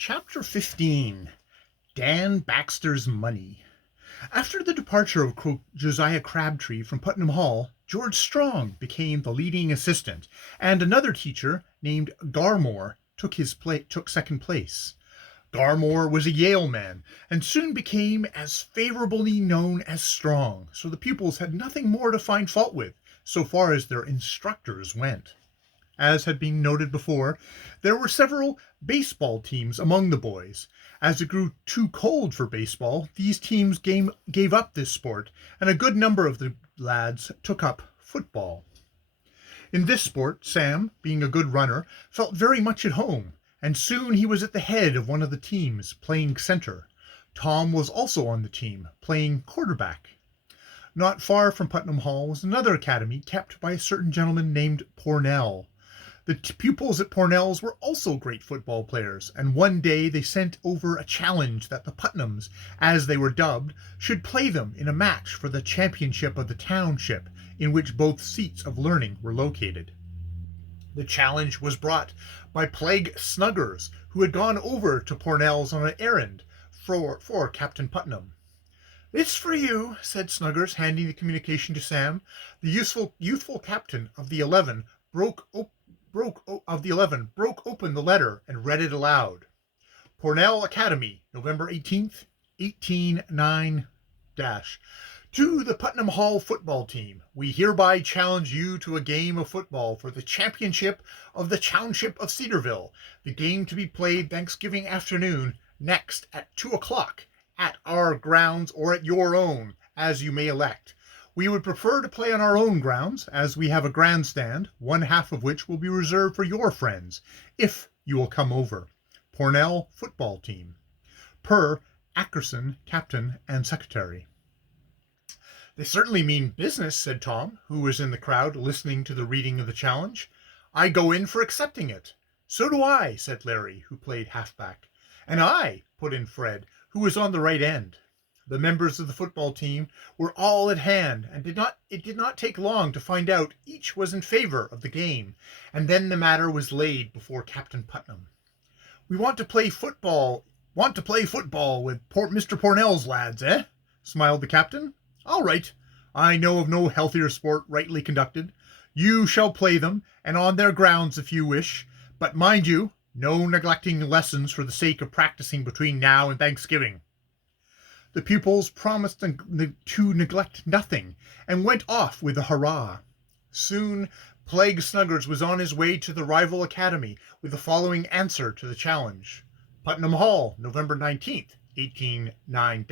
Chapter 15, Dan Baxter's Money. After the departure of Josiah Crabtree from Putnam Hall, George Strong became the leading assistant, and another teacher named Garmore took second place. Garmore was a Yale man, and soon became as favorably known as Strong, so the pupils had nothing more to find fault with, so far as their instructors went. As had been noted before, there were several baseball teams among the boys. As it grew too cold for baseball, these teams gave up this sport, and a good number of the lads took up football. In this sport, Sam, being a good runner, felt very much at home, and soon he was at the head of one of the teams, playing center. Tom was also on the team, playing quarterback. Not far from Putnam Hall was another academy kept by a certain gentleman named Pornell. The pupils at Pornell's were also great football players, and one day they sent over a challenge that the Putnams, as they were dubbed, should play them in a match for the championship of the township, in which both seats of learning were located. The challenge was brought by Plague Snuggers, who had gone over to Pornell's on an errand for Captain Putnam. "It's for you," said Snuggers, handing the communication to Sam. The youthful captain of the 11 broke open the letter and read it aloud. Pornell Academy, November 18th, 189 To the Putnam Hall football team, we hereby challenge you to a game of football for the championship of the township of Cedarville, the game to be played Thanksgiving afternoon next at 2 o'clock at our grounds or at your own, as you may elect. We would prefer to play on our own grounds, as we have a grandstand, one half of which will be reserved for your friends, if you will come over. Pornell football team. Per Ackerson, captain and secretary. "They certainly mean business," said Tom, who was in the crowd listening to the reading of the challenge. "I go in for accepting it." "So do I," said Larry, who played halfback. "And I," put in Fred, who was on the right end. The members of the football team were all at hand, and it did not take long to find out each was in favor of the game, and then the matter was laid before Captain Putnam. "We want to play football with Mr. Pornell's lads, eh?" smiled the captain. "All right. I know of no healthier sport rightly conducted. You shall play them, and on their grounds if you wish, but mind you, no neglecting lessons for the sake of practicing between now and Thanksgiving." The pupils promised to neglect nothing, and went off with a hurrah. Soon Plague Snuggers was on his way to the rival academy with the following answer to the challenge. Putnam Hall, November 19th, 189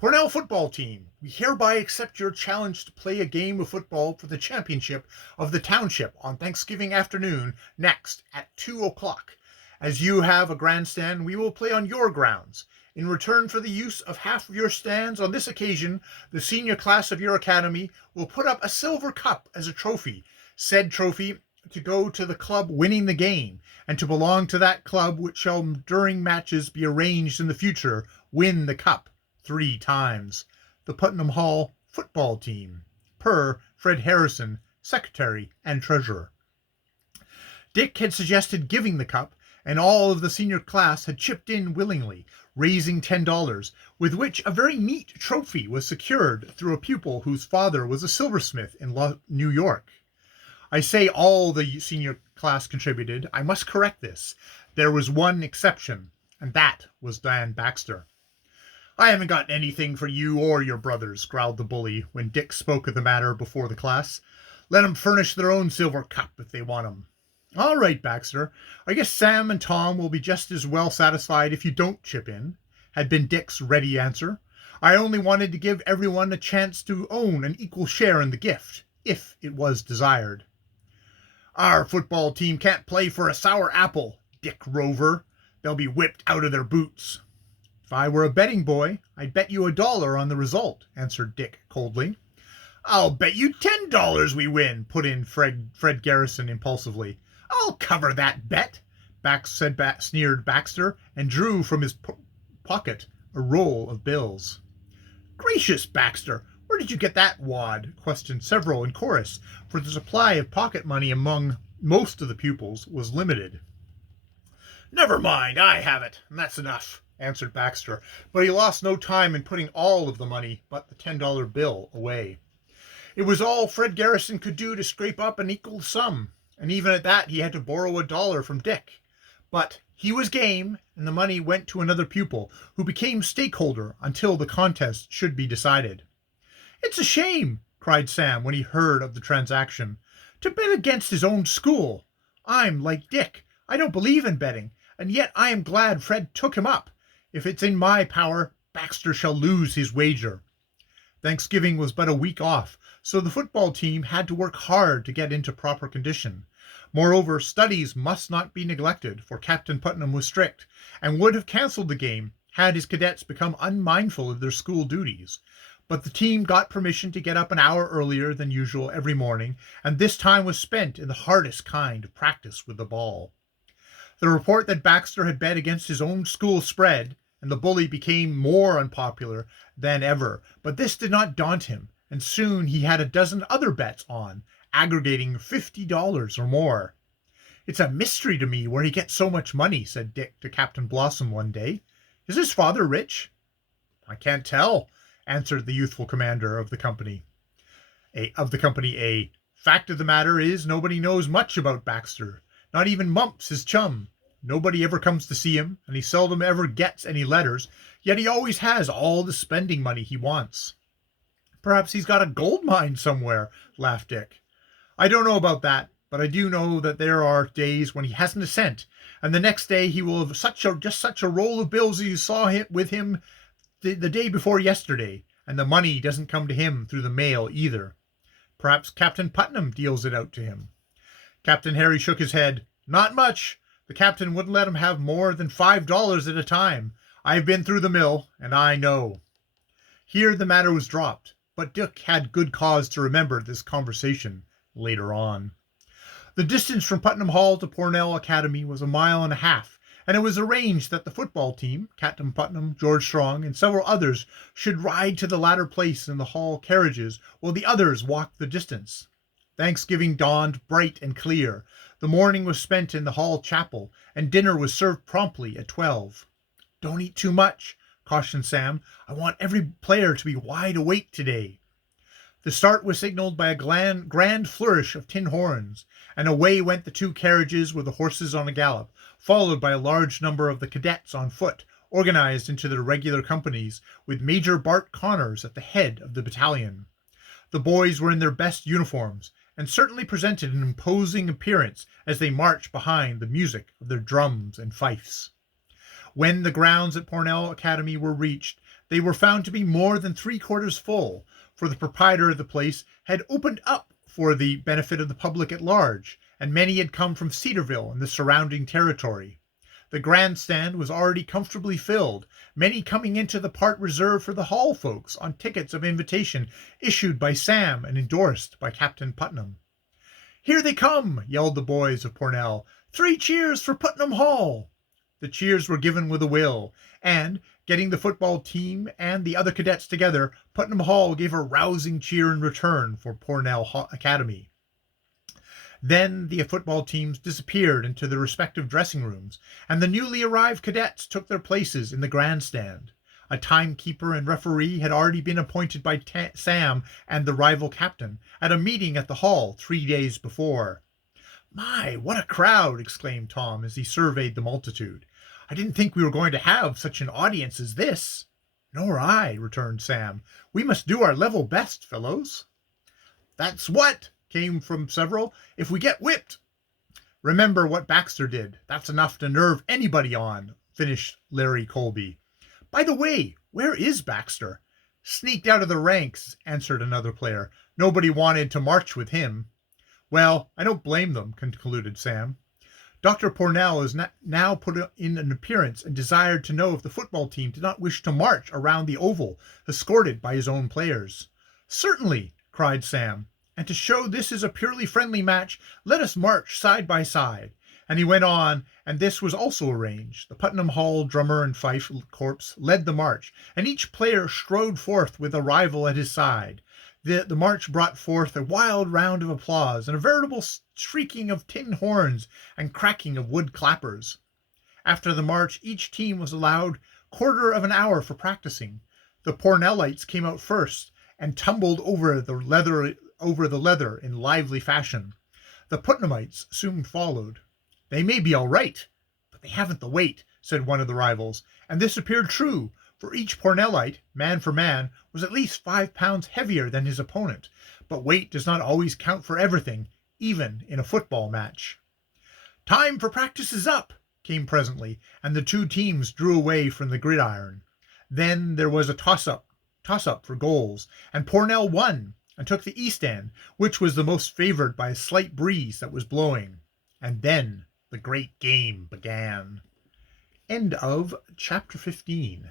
Pornell football team, we hereby accept your challenge to play a game of football for the championship of the township on Thanksgiving afternoon next at 2 o'clock. As you have a grandstand, we will play on your grounds. In return for the use of half of your stands on this occasion, the senior class of your academy will put up a silver cup as a trophy, said trophy to go to the club winning the game, and to belong to that club which shall, during matches be arranged in the future, win the cup 3 times. The Putnam Hall football team. Per Fred Harrison, secretary and treasurer. Dick had suggested giving the cup, and all of the senior class had chipped in willingly, raising $10, with which a very neat trophy was secured through a pupil whose father was a silversmith in New York. I say all the senior class contributed. I must correct this. There was one exception, and that was Dan Bxtr. "I haven't got anything for you or your brothers," growled the bully when Dick spoke of the matter before the class. "Let 'em furnish their own silver cup if they want 'em." "All right, Bxtr. I guess Sam and Tom will be just as well satisfied if you don't chip in," had been Dick's ready answer. "I only wanted to give everyone a chance to own an equal share in the gift, if it was desired." "Our football team can't play for a sour apple, Dick Rover. They'll be whipped out of their boots." "If I were a betting boy, I'd bet you $1 on the result," answered Dick coldly. "I'll bet you $10 we win," put in Fred Garrison impulsively. "I'll cover that bet," sneered Bxtr, and drew from his pocket a roll of bills. "Gracious, Bxtr, where did you get that wad?" questioned several in chorus, for the supply of pocket money among most of the pupils was limited. "Never mind, I have it, and that's enough," answered Bxtr, but he lost no time in putting all of the money but the $10 bill away. It was all Fred Garrison could do to scrape up an equal sum, and even at that he had to borrow $1 from Dick. But he was game, and the money went to another pupil, who became stakeholder until the contest should be decided. "It's a shame," cried Sam when he heard of the transaction, "to bet against his own school. I'm like Dick. I don't believe in betting, and yet I am glad Fred took him up. If it's in my power, Bxtr shall lose his wager." Thanksgiving was but a week off, so the football team had to work hard to get into proper condition. Moreover, studies must not be neglected, for Captain Putnam was strict, and would have cancelled the game had his cadets become unmindful of their school duties. But the team got permission to get up an hour earlier than usual every morning, and this time was spent in the hardest kind of practice with the ball. The report that Bxtr had bet against his own school spread, and the bully became more unpopular than ever, but this did not daunt him, and soon he had a dozen other bets on, aggregating $50 or more. "It's a mystery to me where he gets so much money," said Dick to Captain Blossom one day. "Is his father rich?" "I can't tell," answered the youthful commander of the company. A fact of the matter is nobody knows much about Bxtr, not even Mumps, his chum. Nobody ever comes to see him, and he seldom ever gets any letters, yet he always has all the spending money he wants." "Perhaps he's got a gold mine somewhere," laughed Dick. "I don't know about that, but I do know that there are days when he hasn't a cent, and the next day he will have just such a roll of bills as you saw with him the day before yesterday, and the money doesn't come to him through the mail either. Perhaps Captain Putnam deals it out to him." Captain Harry shook his head. "Not much. The captain wouldn't let him have more than $5 at a time. I've been through the mill, and I know." Here the matter was dropped, but Dick had good cause to remember this conversation later on. The distance from Putnam Hall to Pornell Academy was 1.5 miles, and it was arranged that the football team, Captain Putnam, George Strong, and several others, should ride to the latter place in the Hall carriages, while the others walked the distance. Thanksgiving dawned bright and clear. The morning was spent in the Hall chapel, and dinner was served promptly at 12. "Don't eat too much," cautioned Sam. "I want every player to be wide awake today." The start was signaled by a grand flourish of tin horns, and away went the two carriages with the horses on a gallop, followed by a large number of the cadets on foot, organized into their regular companies, with Major Bart Connors at the head of the battalion. The boys were in their best uniforms, and certainly presented an imposing appearance as they marched behind the music of their drums and fifes. When the grounds at Pornell Academy were reached, they were found to be more than 3/4 full, for the proprietor of the place had opened up for the benefit of the public at large, and many had come from Cedarville and the surrounding territory. The grandstand was already comfortably filled, many coming into the part reserved for the Hall folks on tickets of invitation issued by Sam and endorsed by Captain Putnam. "Here they come!" yelled the boys of Pornell. "3 cheers for Putnam Hall!" The cheers were given with a will, and, getting the football team and the other cadets together, Putnam Hall gave a rousing cheer in return for Pornell Academy. Then the football teams disappeared into their respective dressing rooms, and the newly arrived cadets took their places in the grandstand. A timekeeper and referee had already been appointed by Sam and the rival captain at a meeting at the Hall 3 days before. "My, what a crowd!" exclaimed Tom as he surveyed the multitude. "I didn't think we were going to have such an audience as this." "Nor I," returned Sam. "We must do our level best, fellows." "That's what," came from several, "if we get whipped." "Remember what Bxtr did. That's enough to nerve anybody on," finished Larry Colby. "By the way, where is Bxtr?" "Sneaked out of the ranks," answered another player. "Nobody wanted to march with him." "Well, I don't blame them," concluded Sam. Dr. Pornell is now put in an appearance and desired to know if the football team did not wish to march around the oval, escorted by his own players. "Certainly," cried Sam, "and to show this is a purely friendly match, let us march side by side." And he went on, and this was also arranged. The Putnam Hall drummer and fife corps led the march, and each player strode forth with a rival at his side. The march brought forth a wild round of applause and a veritable shrieking of tin horns and cracking of wood clappers. After the march, each team was allowed quarter of an hour for practicing. The Pornellites came out first and tumbled over the leather in lively fashion. The Putnamites soon followed. "They may be all right, but they haven't the weight," said one of the rivals, and this appeared true, for each Pornellite, man for man, was at least 5 pounds heavier than his opponent. But weight does not always count for everything, even in a football match. "Time for practice is up," came presently, and the two teams drew away from the gridiron. Then there was a toss-up for goals, and Pornell won and took the east end, which was the most favored by a slight breeze that was blowing. And then the great game began. End of chapter 15.